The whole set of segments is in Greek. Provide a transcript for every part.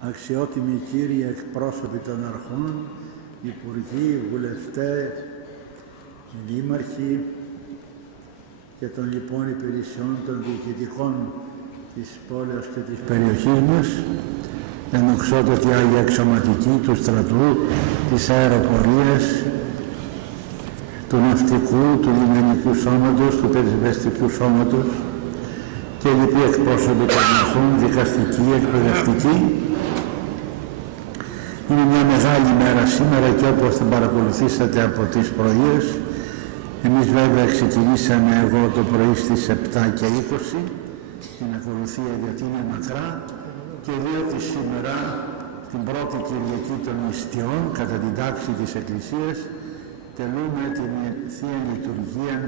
αξιότιμοι κύριοι εκπρόσωποι των αρχών, υπουργοί, βουλευτές, δήμαρχοι και των λοιπών υπηρεσιών των διοικητικών της πόλεως και της περιοχής μας, ενοξότατοι Άγιοι αξιωματικοί του στρατού, της αεροπορίας, του ναυτικού, του λιμενικού σώματος, του πυροσβεστικού σώματος και λοιποί εκπρόσωποι των αρχών, δικαστικοί, εκπαιδευτικοί. Είναι μια μεγάλη μέρα σήμερα και όπως την παρακολουθήσατε από τις πρωίες, εμείς βέβαια ξεκινήσαμε εγώ το πρωί στις 7:20 την ακολουθία γιατί είναι μακρά και διότι σήμερα την πρώτη Κυριακή των Μυστιών κατά την τάξη της Εκκλησίας τελούμε την Θεία Λειτουργία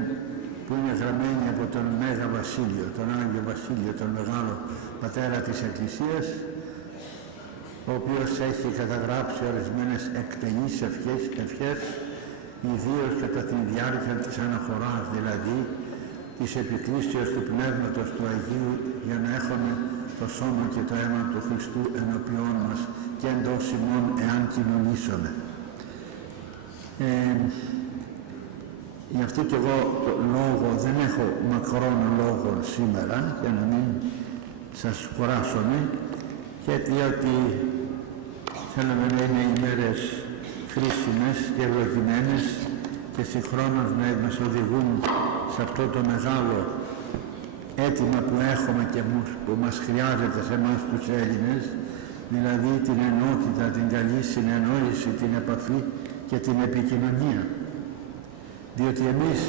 που είναι γραμμένη από τον Μέγα Βασίλειο, τον Άγιο Βασίλειο, τον Μεγάλο Πατέρα της Εκκλησίας, ο οποίος έχει καταγράψει ορισμένες εκτενείς ευχές, ιδίως κατά τη διάρκεια της αναφοράς, δηλαδή της επικλήσεως του Πνεύματος του Αγίου, για να έχουμε το σώμα και το αίμα του Χριστού ενώπιόν μας και εντός ημών εάν κοινωνήσουμε. Γι' αυτό και εγώ το λόγο, δεν έχω μακρόν λόγο σήμερα, για να μην σας κουράσουμε, και διότι θέλουμε να είναι ημέρες χρήσιμες και ευλογημένες και συγχρόνως να μας οδηγούν σε αυτό το μεγάλο αίτημα που έχουμε και που μας χρειάζεται σε εμάς τους Έλληνες, δηλαδή την ενότητα, την καλή συνεννόηση, την επαφή και την επικοινωνία. Διότι εμείς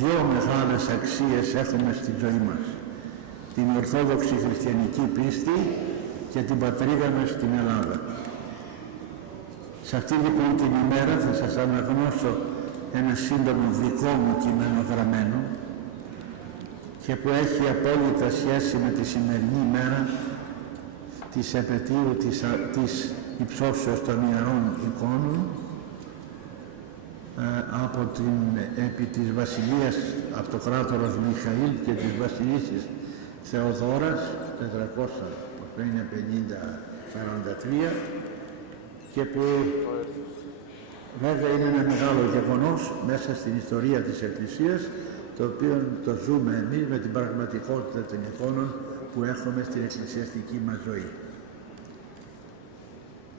δύο μεγάλες αξίες έχουμε στη ζωή μας. Την Ορθόδοξη Χριστιανική πίστη και την πατρίδα μας στην Ελλάδα. Σε αυτή λοιπόν την ημέρα θα σας αναγνώσω ένα σύντομο δικό μου κείμενο γραμμένο και που έχει απόλυτα σχέση με τη σημερινή ημέρα της επετείου της υψώσεως των Ιερών Εικόνων από την επί της Βασιλείας Αυτοκράτορος Μιχαήλ και της Βασιλίσσης Θεοδόρας 450-43 και που βέβαια είναι ένα μεγάλο γεγονός μέσα στην ιστορία της Εκκλησίας, το οποίο το ζούμε εμείς με την πραγματικότητα των εικόνων που έχουμε στην εκκλησιαστική μας ζωή.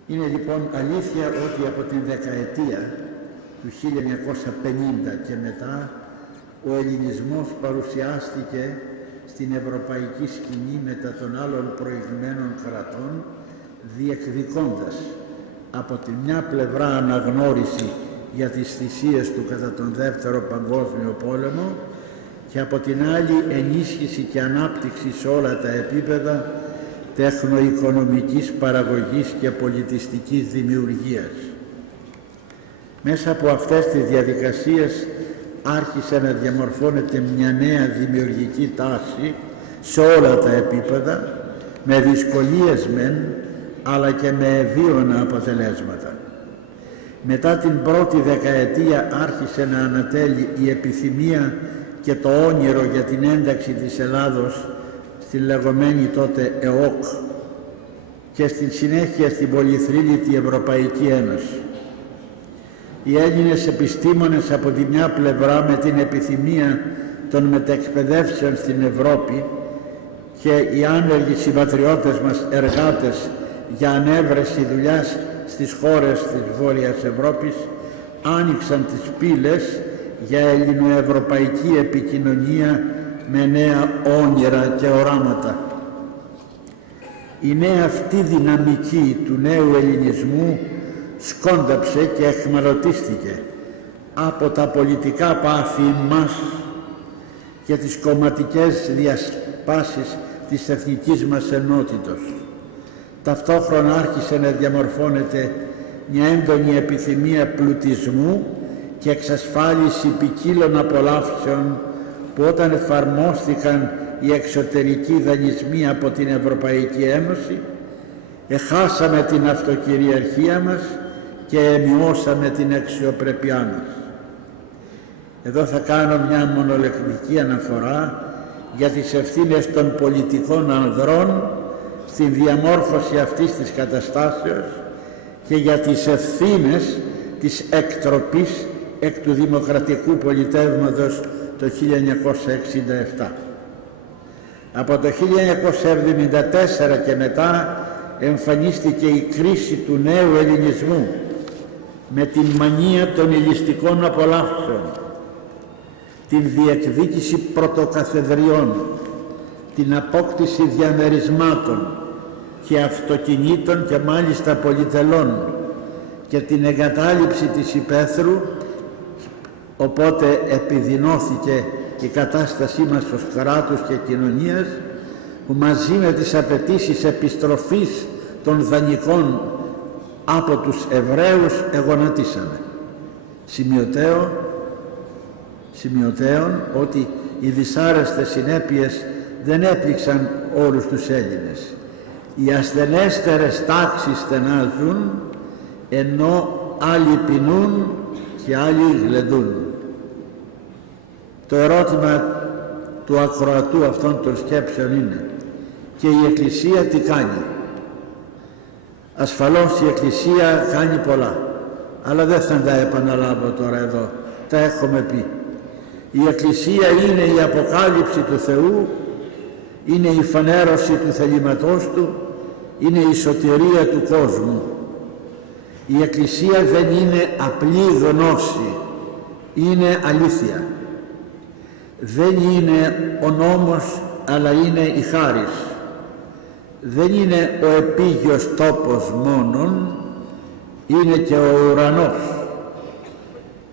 Είναι λοιπόν αλήθεια ότι από την δεκαετία του 1950 και μετά ο ελληνισμός παρουσιάστηκε στην ευρωπαϊκή σκηνή μετά των άλλων προηγμένων κρατών, διεκδικώντας από τη μια πλευρά αναγνώριση για τις θυσίες του κατά τον Δεύτερο Παγκόσμιο Πόλεμο και από την άλλη ενίσχυση και ανάπτυξη σε όλα τα επίπεδα τεχνοοικονομικής παραγωγής και πολιτιστικής δημιουργίας. Μέσα από αυτές τις διαδικασίες άρχισε να διαμορφώνεται μια νέα δημιουργική τάση σε όλα τα επίπεδα, με δυσκολίες μεν, αλλά και με ευίωνα αποτελέσματα. Μετά την πρώτη δεκαετία άρχισε να ανατέλει η επιθυμία και το όνειρο για την ένταξη της Ελλάδος στη λεγόμενη τότε ΕΟΚ και στη συνέχεια στην πολυθρύλητη Ευρωπαϊκή Ένωση. Οι Έλληνες επιστήμονες από τη μια πλευρά με την επιθυμία των μετεκπαιδεύσεων στην Ευρώπη και οι άνεργοι συμπατριώτες μας εργάτες για ανέβρεση δουλειάς στις χώρες της Βόρειας Ευρώπης άνοιξαν τις πύλες για ελληνοευρωπαϊκή επικοινωνία με νέα όνειρα και οράματα. Η νέα αυτή δυναμική του νέου ελληνισμού σκόνταψε και εχμαλωτίστηκε από τα πολιτικά πάθη μας και τις κομματικές διασπάσεις της εθνικής μας ενότητος. Ταυτόχρονα άρχισε να διαμορφώνεται μια έντονη επιθυμία πλουτισμού και εξασφάλιση ποικίλων απολαύσεων που όταν εφαρμόστηκαν οι εξωτερικοί δανεισμοί από την Ευρωπαϊκή Ένωση εχάσαμε την αυτοκυριαρχία μας και εμειώσαμε την αξιοπρέπειά μας. Εδώ θα κάνω μια μονολεκτική αναφορά για τις ευθύνες των πολιτικών ανδρών στην διαμόρφωση αυτής της καταστάσεως και για τις ευθύνες της εκτροπής εκ του δημοκρατικού πολιτεύματος το 1967. Από το 1974 και μετά εμφανίστηκε η κρίση του νέου ελληνισμού με την μανία των ηλιστικών απολαύσεων, την διεκδίκηση πρωτοκαθεδριών, την απόκτηση διαμερισμάτων και αυτοκινήτων και μάλιστα πολυτελών και την εγκατάλειψη της υπαίθρου, οπότε επιδεινώθηκε η κατάστασή μας ως κράτους και κοινωνίας, που μαζί με τις απαιτήσεις επιστροφής των δανεικών από τους Εβραίους εγονατίσαμε. Σημειωτέων ότι οι δυσάρεστες συνέπειες δεν έπληξαν όλους τους Έλληνες. Οι ασθενέστερες τάξεις στενάζουν, ενώ άλλοι πεινούν και άλλοι γλεντούν. Το ερώτημα του ακροατού αυτών των σκέψεων είναι: και η Εκκλησία τι κάνει? Ασφαλώς η Εκκλησία κάνει πολλά, αλλά δεν θα τα επαναλάβω τώρα εδώ, τα έχουμε πει. Η Εκκλησία είναι η αποκάλυψη του Θεού, είναι η φανέρωση του θελήματός Του, είναι η σωτηρία του κόσμου. Η Εκκλησία δεν είναι απλή γνώση, είναι αλήθεια. Δεν είναι ο νόμος, αλλά είναι η χάρις. Δεν είναι ο επίγειος τόπος μόνον, είναι και ο ουρανός.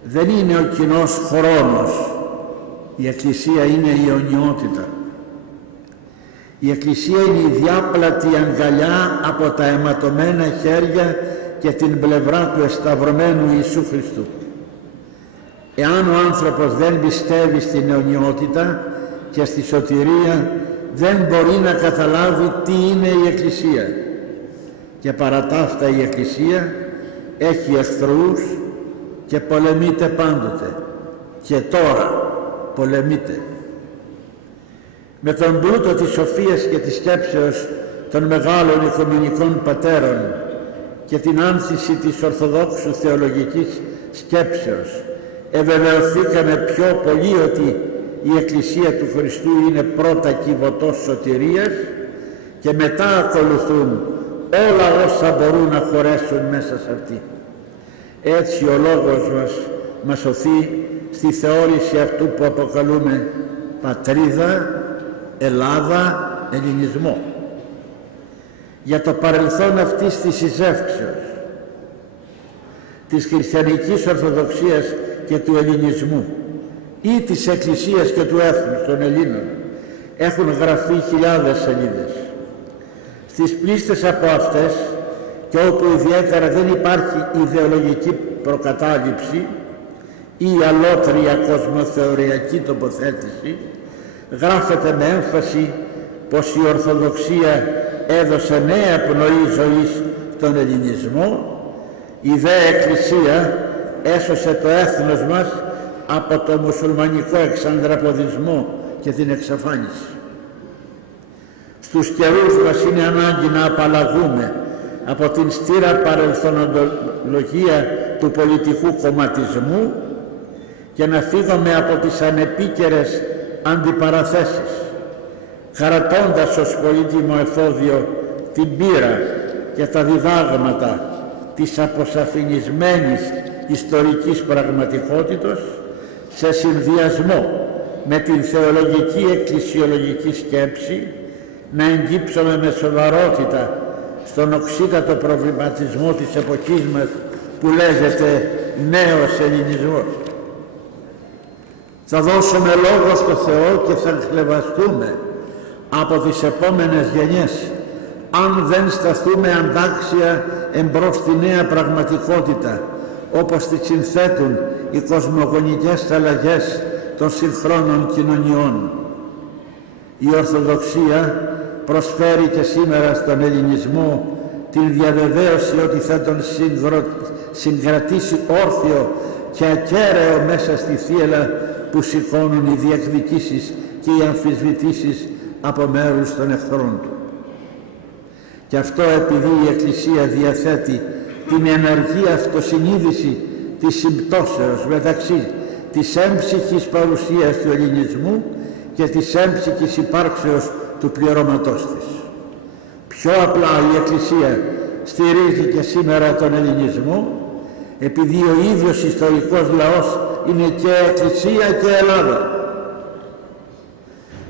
Δεν είναι ο κοινός χρόνος. Η Εκκλησία είναι η αιωνιότητα. Η Εκκλησία είναι η διάπλατη αγκαλιά από τα αιματωμένα χέρια και την πλευρά του εσταυρωμένου Ιησού Χριστού. Εάν ο άνθρωπος δεν πιστεύει στην αιωνιότητα και στη σωτηρία, δεν μπορεί να καταλάβει τι είναι η Εκκλησία. Και παρά τα αυτά η Εκκλησία έχει εχθρούς και πολεμείται πάντοτε. Και τώρα πολεμείται. Με τον πλούτο της σοφίας και της σκέψεως των μεγάλων οικουμενικών πατέρων και την άνθηση της ορθοδόξου θεολογικής σκέψεως ευεβεβαιωθήκαμε πιο πολύ ότι η Εκκλησία του Χριστού είναι πρώτα κυβωτός σωτηρίας και μετά ακολουθούν όλα όσα μπορούν να χωρέσουν μέσα σε αυτή. Έτσι ο λόγος μας σωθεί στη θεώρηση αυτού που αποκαλούμε πατρίδα, Ελλάδα, ελληνισμό. Για το παρελθόν αυτής της συζεύξεως της χριστιανικής ορθοδοξίας και του ελληνισμού ή της Εκκλησίας και του έθνους των Ελλήνων έχουν γραφεί χιλιάδες σελίδες. Στις πλήστες από αυτές, και όπου ιδιαίτερα δεν υπάρχει ιδεολογική προκατάληψη ή αλότρια κοσμοθεωριακή τοποθέτηση, γράφεται με έμφαση πως η Ορθοδοξία έδωσε νέα πνοή ζωής στον ελληνισμό, η δε Εκκλησία έσωσε το έθνος μας από το μουσουλμανικό εξανδραποδισμό και την εξαφάνιση. Στους καιρούς μας είναι ανάγκη να απαλλαγούμε από την στήρα παρελθονοντολογία του πολιτικού κομματισμού και να φύγουμε από τις ανεπίκαιρες αντιπαραθέσεις, χαρατώντας ως πολύτιμο εφόδιο την πείρα και τα διδάγματα της αποσαφηνισμένης ιστορικής πραγματικότητος σε συνδυασμό με την θεολογική εκκλησιολογική σκέψη, να εγγύψουμε με σοβαρότητα στον οξύτατο προβληματισμό της εποχής μας που λέγεται νέος ελληνισμός. Θα δώσουμε λόγο στο Θεό και θα χλευαστούμε από τις επόμενες γενιές αν δεν σταθούμε αντάξια εμπρός στη νέα πραγματικότητα, όπως τη συνθέτουν οι κοσμογονικές αλλαγές των συγχρόνων κοινωνιών. Η Ορθοδοξία προσφέρει και σήμερα στον ελληνισμό την διαβεβαίωση ότι θα τον συγκρατήσει όρθιο και ακέραιο μέσα στη θύελλα που σηκώνουν οι διεκδικήσεις και οι αμφισβητήσεις από μέρους των εχθρών του. Και αυτό επειδή η Εκκλησία διαθέτει την ενεργή αυτοσυνείδηση της συμπτώσεως μεταξύ της έμψυχης παρουσίας του ελληνισμού και της έμψυχης υπάρξεως του πληρώματός της. Πιο απλά η Εκκλησία στηρίζει και σήμερα τον ελληνισμό, επειδή ο ίδιος ιστορικός λαός είναι και Εκκλησία και Ελλάδα.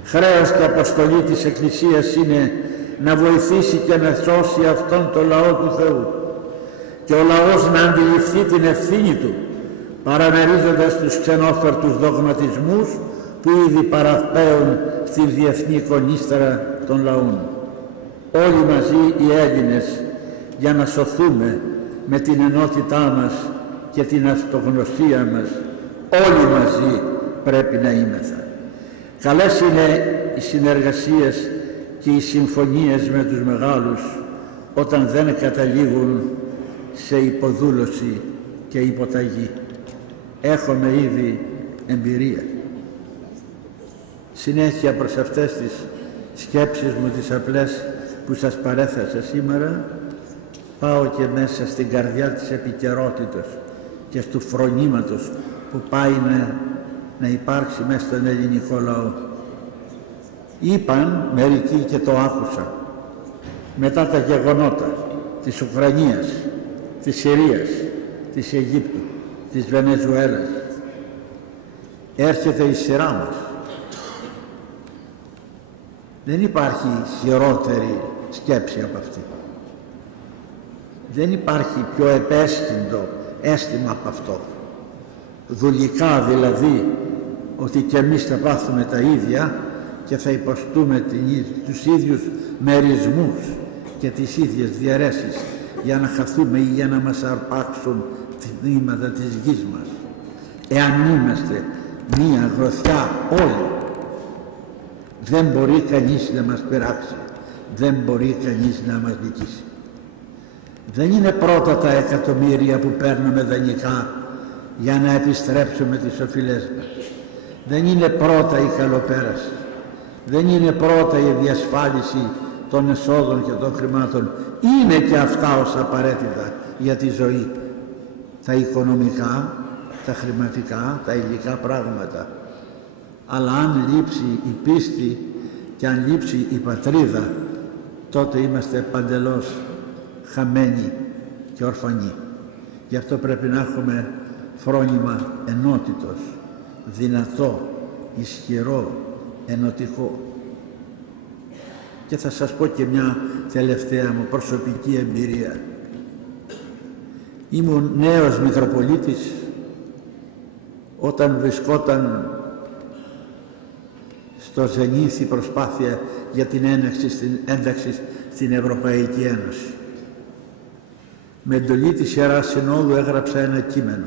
Χρέος και αποστολή της Εκκλησίας είναι να βοηθήσει και να σώσει αυτόν τον λαό του Θεού και ο λαός να αντιληφθεί την ευθύνη του, παραμερίζοντας τους ξενόφερτους δογματισμούς που ήδη παραπέουν στη διεθνή κονίστρα των λαών. Όλοι μαζί οι Έλληνες, για να σωθούμε με την ενότητά μας και την αυτογνωσία μας, όλοι μαζί πρέπει να είμεθα. Καλές είναι οι συνεργασίες και οι συμφωνίες με τους μεγάλους όταν δεν καταλήγουν σε υποδούλωση και υποταγή. Έχουμε ήδη εμπειρία. Συνέχεια προς αυτές τις σκέψεις μου τις απλές που σας παρέθεσα σήμερα, πάω και μέσα στην καρδιά της επικαιρότητος και του φρονήματος που πάει να υπάρξει μέσα στον ελληνικό λαό. Είπαν μερικοί και το άκουσα, μετά τα γεγονότα της Ουκρανίας, της Συρίας, της Αιγύπτου, της Βενεζουέλας, έρχεται η σειρά μας. Δεν υπάρχει χειρότερη σκέψη από αυτή. Δεν υπάρχει πιο επέσχυντο αίσθημα από αυτό. Δουλικά δηλαδή, ότι και εμείς θα πάθουμε τα ίδια και θα υποστούμε τους ίδιους μερισμούς και τις ίδιες διαιρέσεις για να χαθούμε ή για να μας αρπάξουν τμήματα της γης μας. Εάν είμαστε μία γροθιά όλοι, δεν μπορεί κανείς να μας πειράξει, δεν μπορεί κανείς να μας νικήσει. Δεν είναι πρώτα τα εκατομμύρια που παίρνουμε δανεικά για να επιστρέψουμε τις οφειλές μας. Δεν είναι πρώτα η καλοπέραση. Δεν είναι πρώτα η διασφάλιση των εσόδων και των χρημάτων. Είναι και αυτά ως απαραίτητα για τη ζωή. Τα οικονομικά, τα χρηματικά, τα υλικά πράγματα. Αλλά αν λείψει η πίστη και αν λείψει η πατρίδα, τότε είμαστε παντελώς χαμένοι και ορφανοί. Γι' αυτό πρέπει να έχουμε φρόνημα ενότητος, δυνατό, ισχυρό, ενωτικό. Και θα σας πω και μια τελευταία μου προσωπική εμπειρία. Ήμουν νέος Μητροπολίτης όταν βρισκόταν στο ζενήθη προσπάθεια για την ένταξη στην Ευρωπαϊκή Ένωση. Με εντολή της Ιεράς Συνόδου έγραψα ένα κείμενο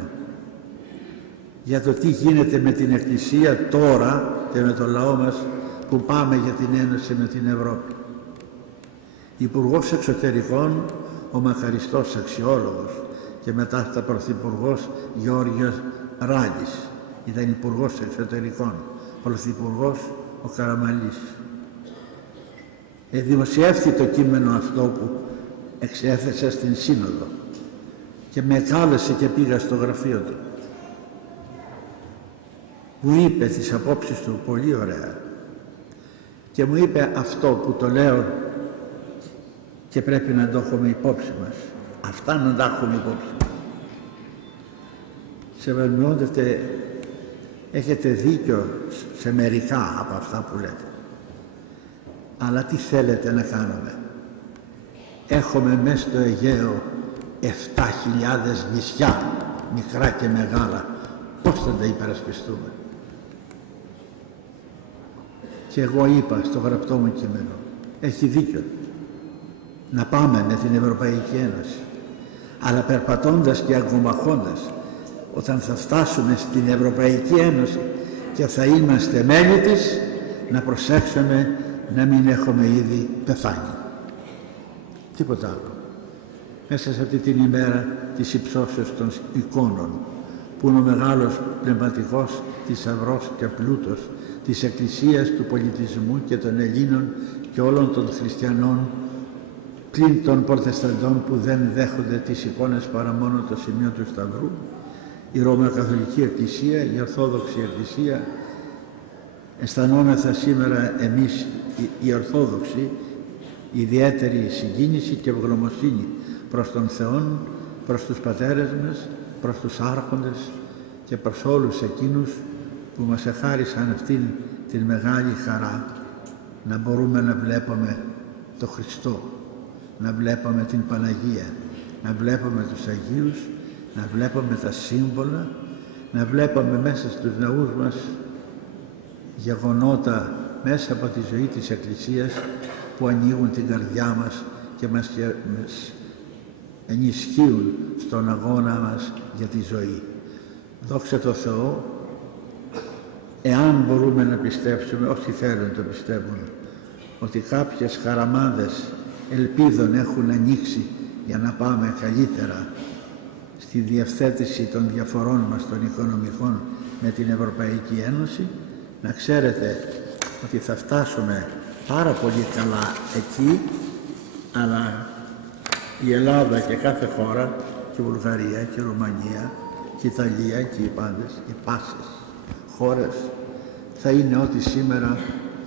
για το τι γίνεται με την Εκκλησία τώρα και με το λαό μας που πάμε για την Ένωση με την Ευρώπη. Υπουργός Εξωτερικών, ο μακαριστός αξιόλογος και μετά τα Πρωθυπουργός Γεώργιος Ράλης, ήταν Υπουργός Εξωτερικών, Πρωθυπουργός ο Καραμανλής. Δημοσιεύθηκε το κείμενο αυτό που εξέθεσα στην Σύνοδο και με κάλεσε και πήγα στο γραφείο του. Μου είπε τις απόψεις του πολύ ωραία και μου είπε αυτό που το λέω και πρέπει να το έχουμε υπόψη μας. Αυτά να τα έχουμε υπόψη μας. Σεβασμιότατε, έχετε δίκιο σε μερικά από αυτά που λέτε. Αλλά τι θέλετε να κάνουμε? Έχουμε μέσα στο Αιγαίο 7.000 νησιά, μικρά και μεγάλα. Πώς θα τα υπερασπιστούμε? Και εγώ είπα στο γραπτό μου κείμενο, έχει δίκιο να πάμε με την Ευρωπαϊκή Ένωση. Αλλά περπατώντας και αγκομαχώντας, όταν θα φτάσουμε στην Ευρωπαϊκή Ένωση και θα είμαστε μέλη της, να προσέξουμε να μην έχουμε ήδη πεθάνει. Τίποτα άλλο. Μέσα σε αυτή την ημέρα της υψώσεως των εικόνων, που είναι ο μεγάλος πνευματικός θησαυρός και πλούτος της Εκκλησίας, του πολιτισμού και των Ελλήνων και όλων των χριστιανών, πλην των Προτεσταντών που δεν δέχονται τις εικόνες παρά μόνο το σημείο του Σταυρού, η Ρωμαιοκαθολική Εκκλησία, η Ορθόδοξη Εκκλησία, αισθανόμεθα σήμερα εμείς οι Ορθόδοξοι ιδιαίτερη συγκίνηση και ευγνωμοσύνη προς τον Θεό, προς τους πατέρες μας, προς τους άρχοντες και προς όλους εκείνους που μας εχάρισαν αυτήν την μεγάλη χαρά να μπορούμε να βλέπουμε το Χριστό, να βλέπουμε την Παναγία, να βλέπουμε τους Αγίους, να βλέπουμε τα σύμβολα, να βλέπουμε μέσα στους ναούς μας γεγονότα μέσα από τη ζωή της Εκκλησίας που ανοίγουν την καρδιά μας και μας ενισχύουν στον αγώνα μας για τη ζωή. Δόξα τω Θεώ, εάν μπορούμε να πιστέψουμε, όσοι θέλουν το πιστεύουν, ότι κάποιες χαραμάδες ελπίδων έχουν ανοίξει για να πάμε καλύτερα στη διευθέτηση των διαφορών μας των οικονομικών με την Ευρωπαϊκή Ένωση, να ξέρετε ότι θα φτάσουμε πάρα πολύ καλά εκεί, αλλά η Ελλάδα και κάθε χώρα, και η Βουλγαρία και η Ρουμανία και η Ιταλία και οι πάντες, οι πάσες χώρες θα είναι ό,τι σήμερα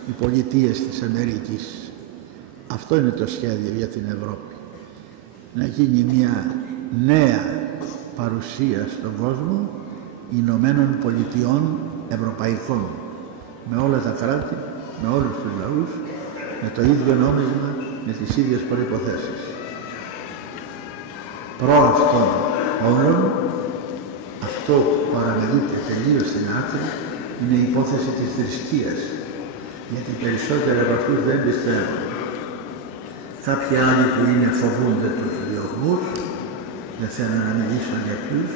οι πολιτείες της Αμερικής. Αυτό είναι το σχέδιο για την Ευρώπη. Να γίνει μια νέα παρουσία στον κόσμο Ηνωμένων Πολιτειών Ευρωπαϊκών, με όλα τα κράτη, με όλους τους λαούς, με το ίδιο νόμισμα, με τις ίδιες προϋποθέσεις. Προ αυτών όλων, αυτό που παραμελείται τελείως στην άκρη είναι η υπόθεση της θρησκείας, γιατί περισσότεροι από αυτούς δεν πιστεύουν. Κάποιοι άλλοι που είναι φοβούνται τους διωγμούς, δεν θέλουν να μιλήσουν για ποιους,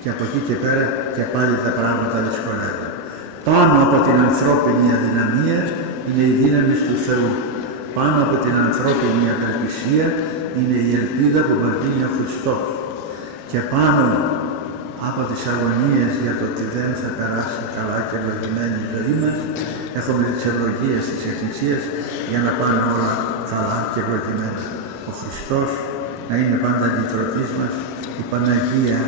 και από εκεί και πέρα και πάλι τα πράγματα δυσκολεύουν. Πάνω από την ανθρώπινη αδυναμία είναι η δύναμη του Θεού. Πάνω από την ανθρώπινη απελπισία είναι η ελπίδα που μας δίνει ο Χριστός. Και πάνω από τις αγωνίες για το ότι δεν θα περάσει καλά και ευλογημένη η ζωή μας, έχουμε τις ευλογίες της Εκκλησίας για να πάνε όλα καλά και ευλογημένα. Ο Χριστός να είναι πάντα λυτρωτής μας, η Παναγία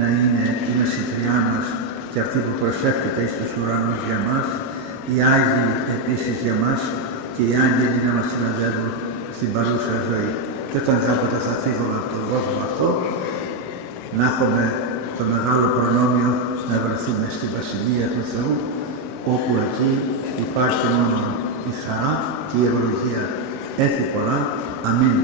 να είναι η μεσητριά μας και αυτή που προσεύχεται εις τους ουρανούς για μας, οι Άγιοι επίσης για μας και οι Άγγελοι να μας συναντεύουν στην παρούσα ζωή. Και όταν κάποτε θα φύγουμε από τον κόσμο αυτό, να έχουμε το μεγάλο προνόμιο να βρεθούμε στη Βασιλεία του Θεού, όπου εκεί υπάρχει μόνο η χαρά και η ευλογία. Έθι πολλά. Αμήν.